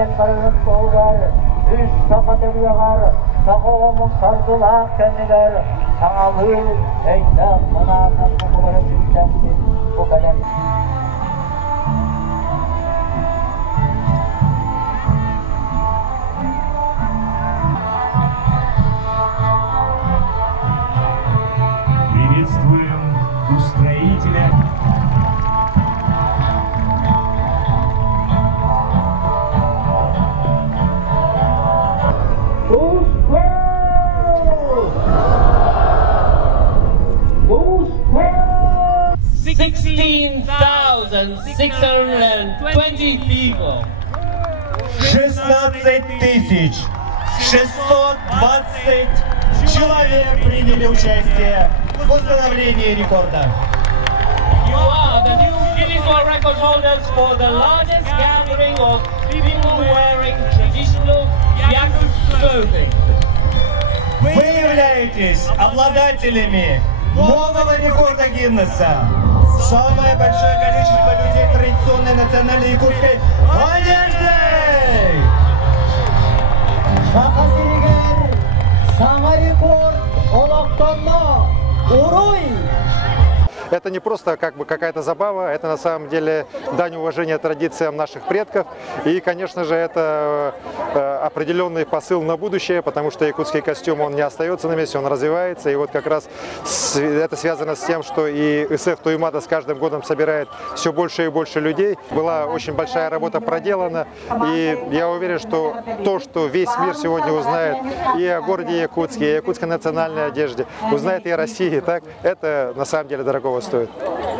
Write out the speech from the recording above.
Yen barın soğular, üç sakatır yağar, sağolun sardılar kendiler, sağalı, eylem, manağından bu kadar büyüklendi, bu kadar. Приветствуем устроителя. $16,620 people. 16 620 человек приняли участие в установлении рекорда. You are the new Guinness World Record holders for the largest gathering of people wearing traditional Yakut clothing. Вы являетесь обладателями нового рекорда Гиннесса. Самое большое количество людей традиционной национальной якутской одежды! Это не просто как бы какая-то забава, это на самом деле дань уважения традициям наших предков. И, конечно же, это определенный посыл на будущее, потому что якутский костюм, он не остается на месте, он развивается. И вот как раз это связано с тем, что и СФ Туймада с каждым годом собирает все больше и больше людей. Была очень большая работа проделана. И я уверен, что то, что весь мир сегодня узнает и о городе Якутске, и о якутской национальной одежде, узнает и о России, так, это на самом деле дорогого стоит.